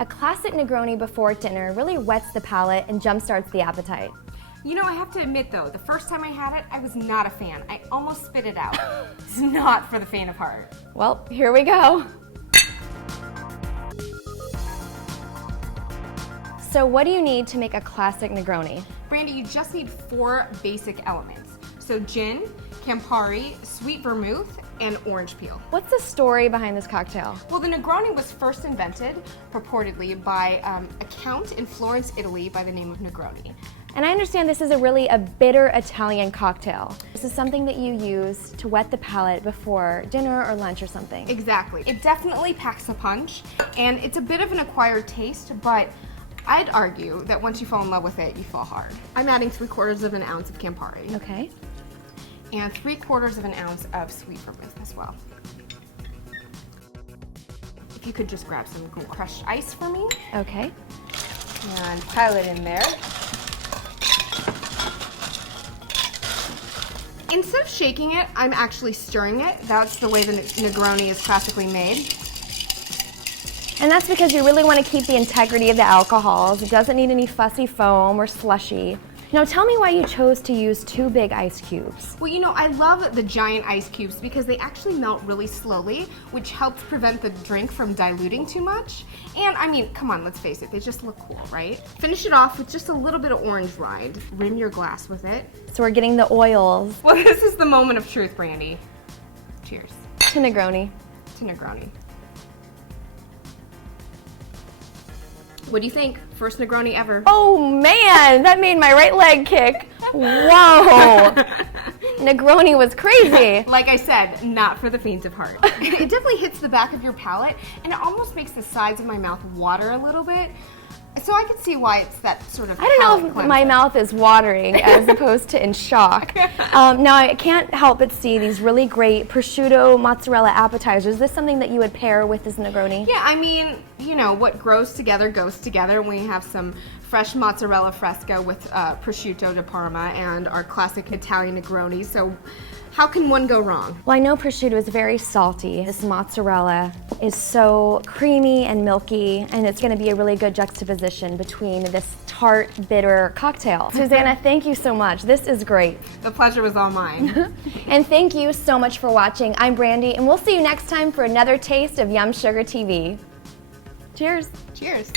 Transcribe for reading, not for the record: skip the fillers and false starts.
A classic Negroni before dinner really whets the palate and jumpstarts the appetite. You know, I have to admit though, the first time I had it, I was not a fan. I almost spit it out. It's not for the faint of heart. Well, here we go. So what do you need to make a classic Negroni? Brandy, you just need 4 basic elements. So gin, Campari, sweet vermouth, and orange peel. What's the story behind this cocktail? Well, the Negroni was first invented, purportedly, by a count in Florence, Italy by the name of Negroni. And I understand this is a bitter Italian cocktail. This is something that you use to whet the palate before dinner or lunch or something. Exactly. It definitely packs a punch, and it's a bit of an acquired taste, but I'd argue that once you fall in love with it, you fall hard. I'm adding 3/4 of an ounce of Campari. Okay. And 3/4 of an ounce of sweet vermouth as well. If you could just grab some crushed ice for me. Okay. And pile it in there. Instead of shaking it, I'm actually stirring it. That's the way the Negroni is classically made. And that's because you really want to keep the integrity of the alcohols. It doesn't need any fussy foam or slushy. Now tell me why you chose to use 2 big ice cubes. Well, you know, I love the giant ice cubes because they actually melt really slowly, which helps prevent the drink from diluting too much. And I mean, come on, let's face it, they just look cool, right? Finish it off with just a little bit of orange rind. Rim your glass with it. So we're getting the oils. Well, this is the moment of truth, Brandy. Cheers. To Negroni. To Negroni. What do you think? First Negroni ever. Oh man, that made my right leg kick. Whoa. Negroni was crazy. Like I said, not for the faint of heart. It definitely hits the back of your palate, and it almost makes the sides of my mouth water a little bit. So I can see why it's that sort of I don't know if my mouth is watering as opposed to in shock. Now I can't help but see these really great prosciutto mozzarella appetizers. Is this something that you would pair with this Negroni? Yeah, I mean, you know, what grows together goes together. We have some fresh mozzarella fresca with prosciutto di Parma and our classic Italian Negroni. So how can one go wrong? Well, I know prosciutto is very salty. This mozzarella is so creamy and milky, and it's going to be a really good juxtaposition between this tart, bitter cocktail. Susanna, thank you so much. This is great. The pleasure was all mine. And thank you so much for watching. I'm Brandy, and we'll see you next time for another taste of Yum Sugar TV. Cheers. Cheers.